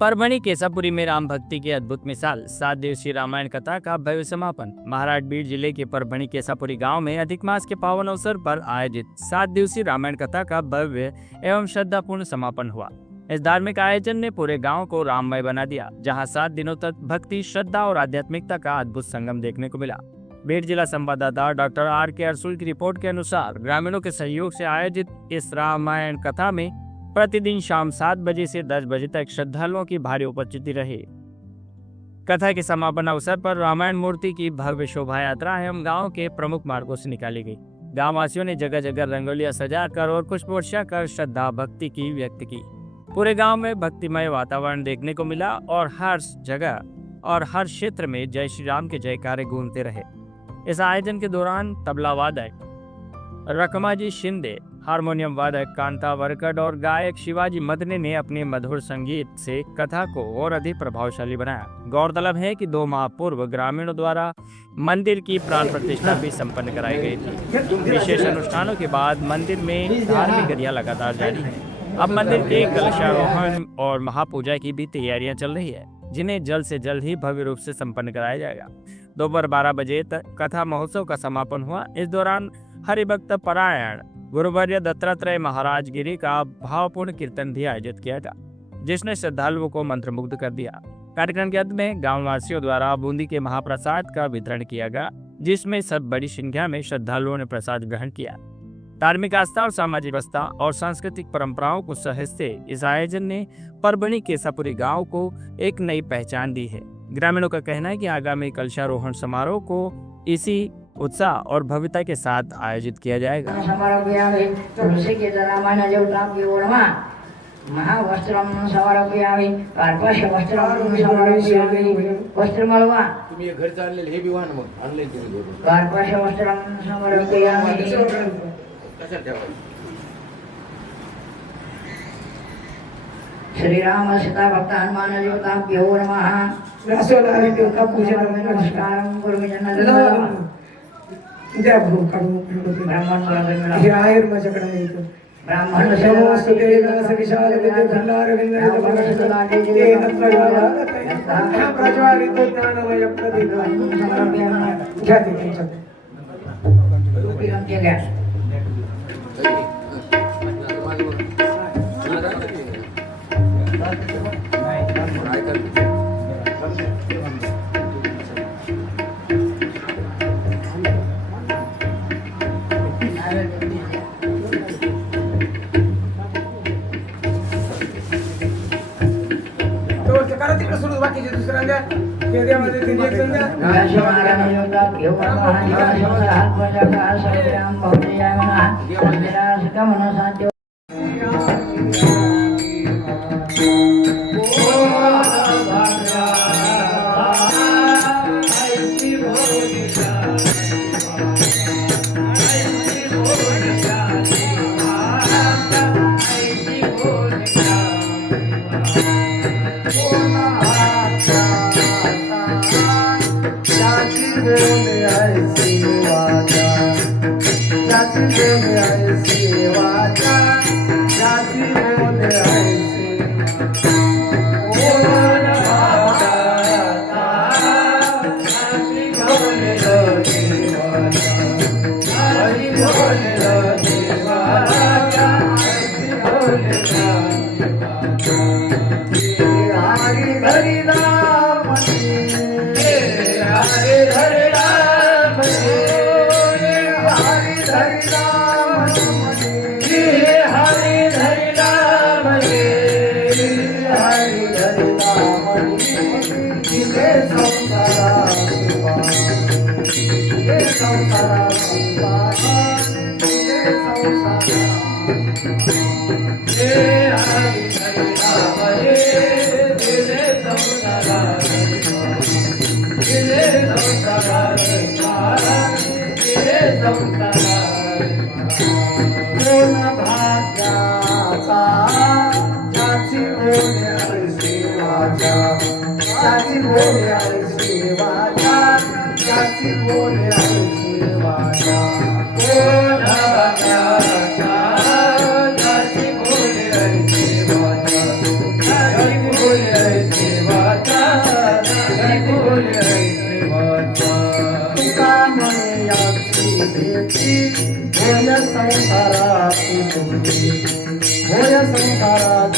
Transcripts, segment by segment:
परभणी केसापुरी में राम भक्ति की अद्भुत मिसाल। 7 दिवसीय रामायण कथा का भव्य समापन। महाराष्ट्र बीड जिले के परभणी केसापुरी गांव में अधिक मास के पावन अवसर पर आयोजित 7 दिवसीय रामायण कथा का भव्य एवं श्रद्धापूर्ण समापन हुआ। इस धार्मिक आयोजन ने पूरे गांव को राममय बना दिया, जहां 7 दिनों तक भक्ति, श्रद्धा और आध्यात्मिकता का अद्भुत संगम देखने को मिला। बीड जिला संवाददाता डॉक्टर R.K. अरसुल की रिपोर्ट के अनुसार ग्रामीणों के सहयोग से आयोजित इस रामायण कथा में प्रतिदिन शाम 7 बजे से 10 बजे तक श्रद्धालुओं की भारी उपस्थिति रही। कथा के समापन अवसर पर रामायण मूर्ति की भव्य शोभा यात्रा एवं गांव के प्रमुख मार्गों से निकाली गई। गांव वासियों ने जगह जगह रंगोलियां सजाकर और पुष्प वर्षा कर श्रद्धा भक्ति की व्यक्त की। पूरे गांव में भक्तिमय वातावरण देखने को मिला और हर जगह और हर क्षेत्र में जय श्री राम के जयकारे गूंजते रहे। इस आयोजन के दौरान तबला वादक रकमाजी शिंदे, हारमोनियम वादक कांता वरकड और गायक शिवाजी मदने ने अपने मधुर संगीत से कथा को और अधिक प्रभावशाली बनाया। गौरतलब है कि 2 माह पूर्व ग्रामीणों द्वारा मंदिर की प्राण प्रतिष्ठा भी संपन्न कराई गई थी। विशेष अनुष्ठानों के बाद मंदिर में धार्मिक गतिविधियां लगातार जारी है। अब मंदिर के कलशारोहण और महापूजा की भी तैयारियां चल रही है, जिन्हें जल्द से जल्द ही भव्य रूप से संपन्न कराया जाएगा। दोपहर 12 बजे तक कथा महोत्सव का समापन हुआ। इस दौरान हरिभक्त परायण गुरुवर्य दत्तात्रेय महाराज गिरी का भावपूर्ण कीर्तन भी आयोजित किया था, जिसने श्रद्धालुओं को मंत्रमुग्ध कर दिया। कार्यक्रम के अंत में गांव वासियों द्वारा बूंदी के महाप्रसाद का वितरण किया गया, जिसमें सब बड़ी संख्या में श्रद्धालुओं ने प्रसाद ग्रहण किया। धार्मिक आस्था और सामाजिक व्यवस्था और सांस्कृतिक परंपराओं को सहजते इस आयोजन ने परभणी केसापुरी गांव को एक नई पहचान दी है। ग्रामीणों का कहना है कि आगामी कलशारोहण समारोह को इसी उत्साह और भव्यता के साथ आयोजित किया जाएगा। श्री राम सीता भक्त हनुमान देवताभ्यो नमः। नमस्कारं कुर्मि जनार्दन। ब्राह्मण बाकीचे दुसऱ्यांदा केद्यामध्ये ते एक संध्या Oh,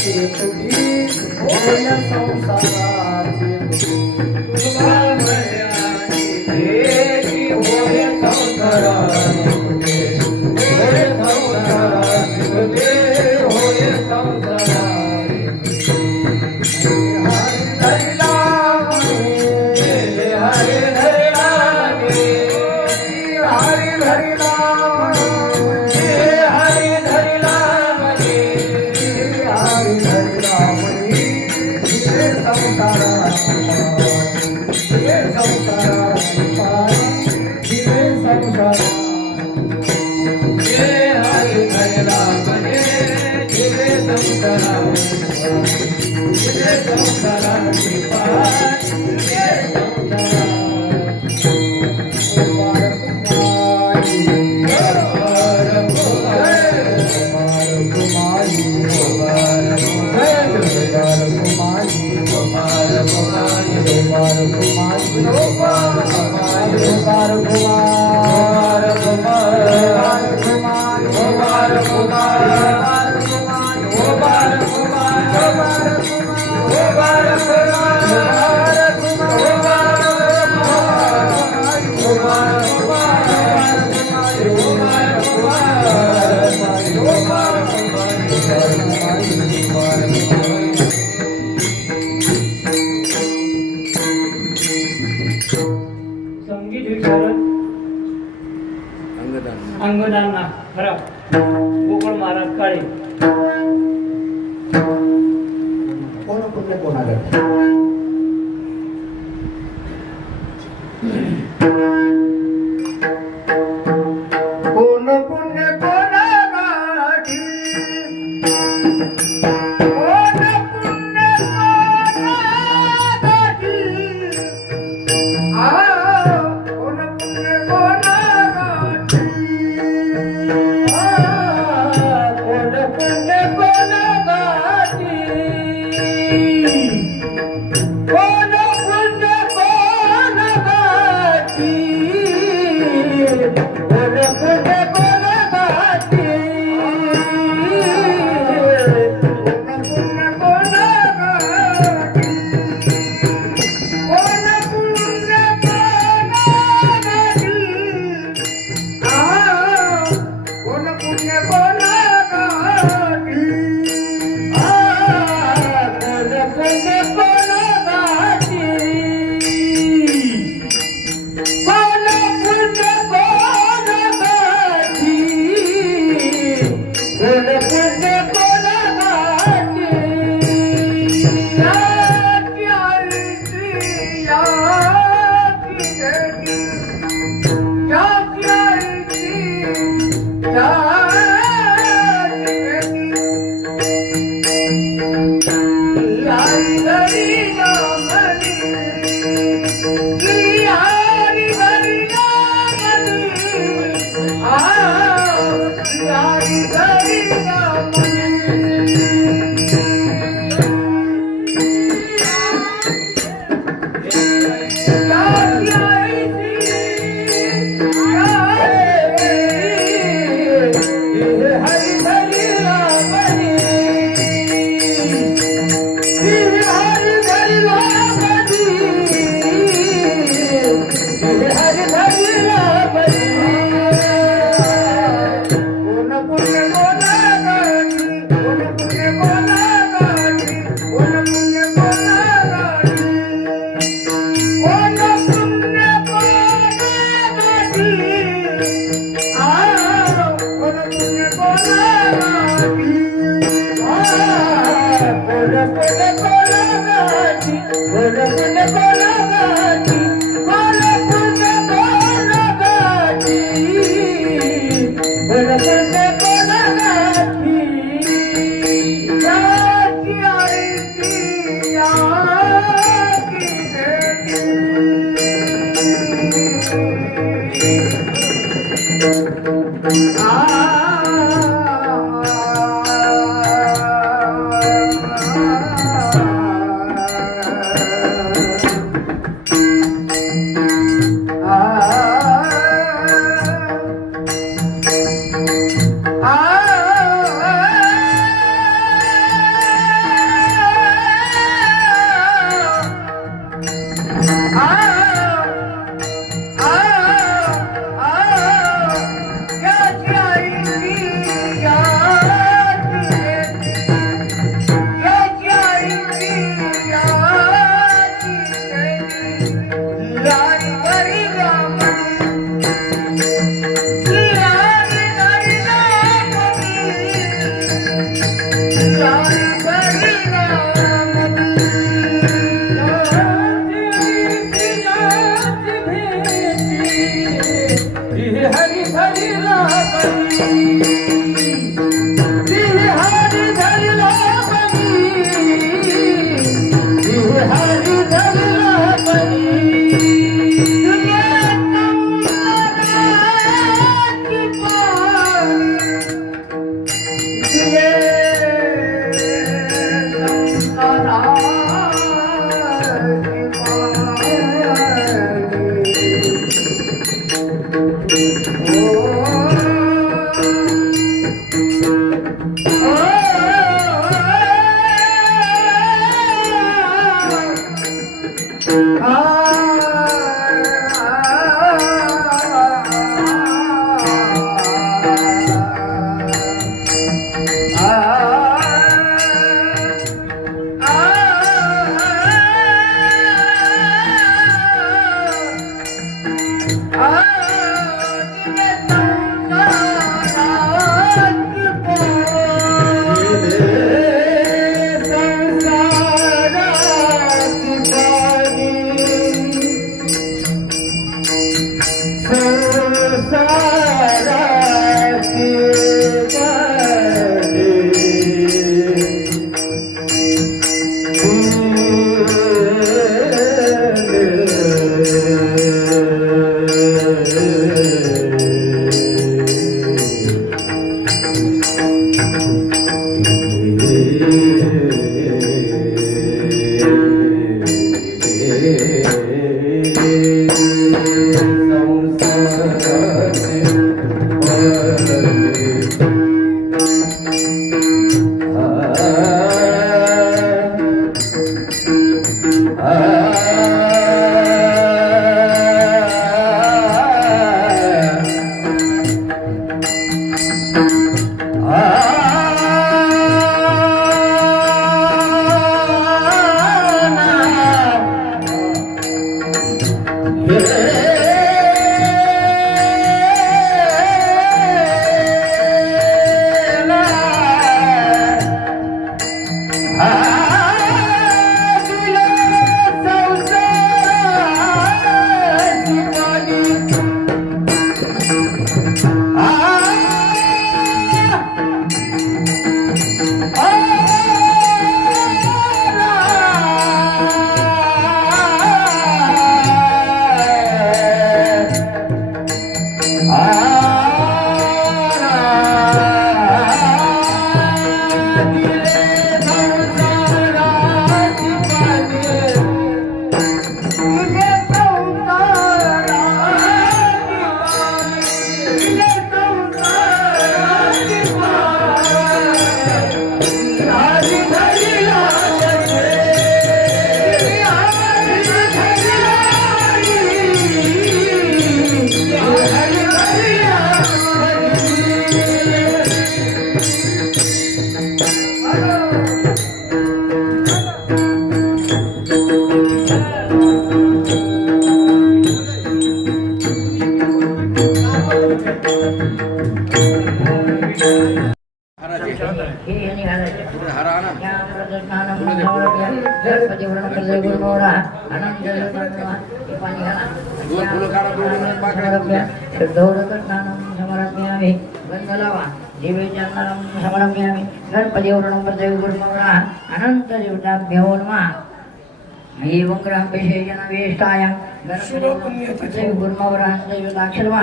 तुझी होय संसाराची तुला मर्यादी देवी होय संसाराची होय संसाराची होय संसाराची हरी राम हरी राम हरी राम हरी राम हरी राम हे संसारा हे संसारा हे संसारा हे हरी राम हे संसारा हे संसारा संगीत विशारद अंगदान खरा गोकुळ महाराज काळे कोण कुठले कोणाला कोण पुण्य कोणागाठी कोण पुण्य कोणागाठी कोण पुण्य कोणागाठी कोण पुण्य कोणागाठी कोण पुण्य कोणागाठी कोण पुण्य कोणागाठी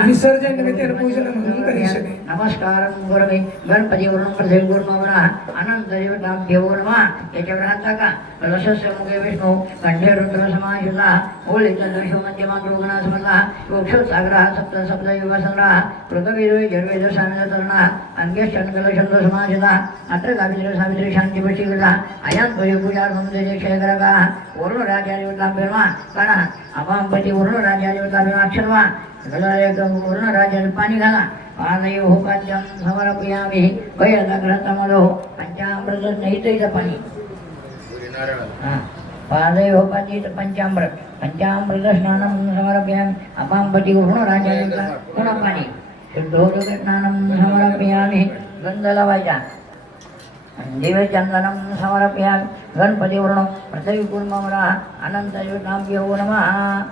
विसर्जन निमित्ताने पूजन म्हणून करीशे नमस्कारं गुरवे गणपती वरुण प्रदेव गुरुमवरा अनंत देवताभ्यो नमः याच्यावर हात का कलशस्य मुखे विष्णू कंठे रुद्र समायुता ओळीचा दर्श मध्यमा दुर्गणा समता वृक्ष सागरा सप्त सप्त युग संग्रह पृथ्वी जर्वेद सामिल तरणा अंगे शंकल छंद समाजिता अत्र सावित्री शांती पशीकृता अयान पूजा मंदिरे क्षयकरका वरुण राजाधिपताभ्यो कणा अपांपती वरुण राजाधिपताभ्यो अक्षरवा वरुण राजाने पाणी घाला पादयो पंचम समर्पयामि वयदग्रतमलो पंचामृत नैतैत पाणी पादयो पंचामृत स्नानं समर्पयामि अपांपति वरुण राजाने पाणी शुद्धोदक स्नानं समर्पयामि गंधलवाचा दिव्यचंदनं समर्पयामि गणपति वरुण प्रथम कुर्मवरा अनंत युताभ्यो नमः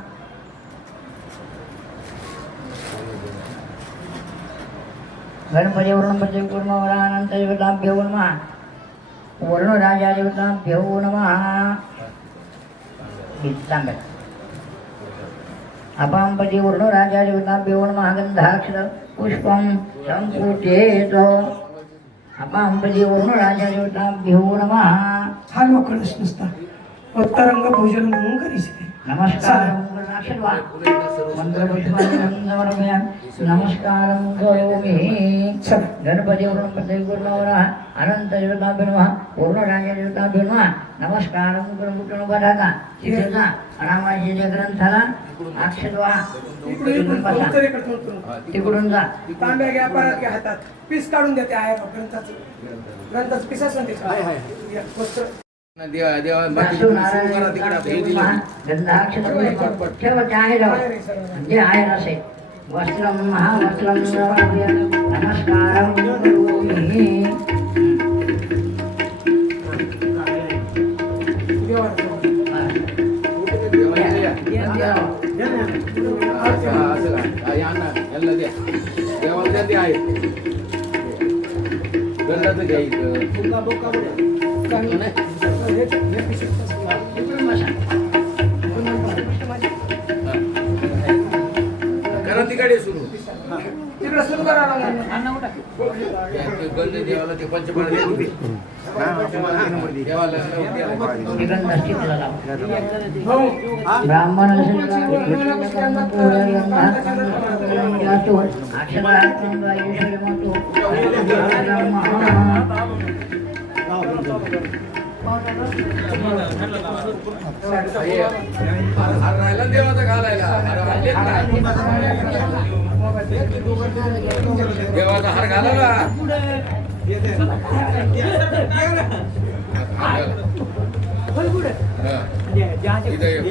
गणपति वरुण प्रत्येक कुर्मवरा अनंत देवताभ्यो नमः वरुण राजा देवताभ्यो नमः अपांपति वरुण राजा देवताभ्यो नमः गंधाक्षर पुष्पं संपूज्येत अपांपति वरुण राजा देवताभ्यो नमः हा लोकळच नसता उत्तरंग पूजन म्हणून करीशे नमस्कारं नमस्कारं करोमि गणपति वरुण प्रत्येक गुरुमवरा अनंत देवताभ्यो नमः वरुण राजा देवताभ्यो नमः नमस्कारं गुरुमुखं बदाता चित्ता रामाजी ग्रंथाला अक्षरवा तिकडून जा तांब्या घ्या परत घ्या हातात पीस काढून देते आहे ग्रंथाचं पीस असं वस्त्र वस्त्रं महावस्त्रं नमस्कारं करोमि तिकडे सुरू तिकडे सुरू करा देवाला ते पंचमाळ ब्राह्मण राहिला देवाचा घालायला देवाचा हार घालायला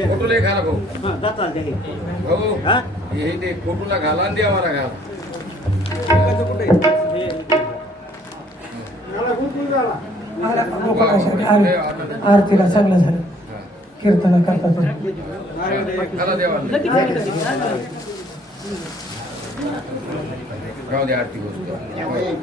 फोटोला घाला भाऊ हे ते फोटोला घाला आणि देवाला घाला आला का गोपाळासाठी आले आरतीला चांगलं झालं कीर्तन करतात करा देवा जाऊ दे आरती गोष्ट जोडे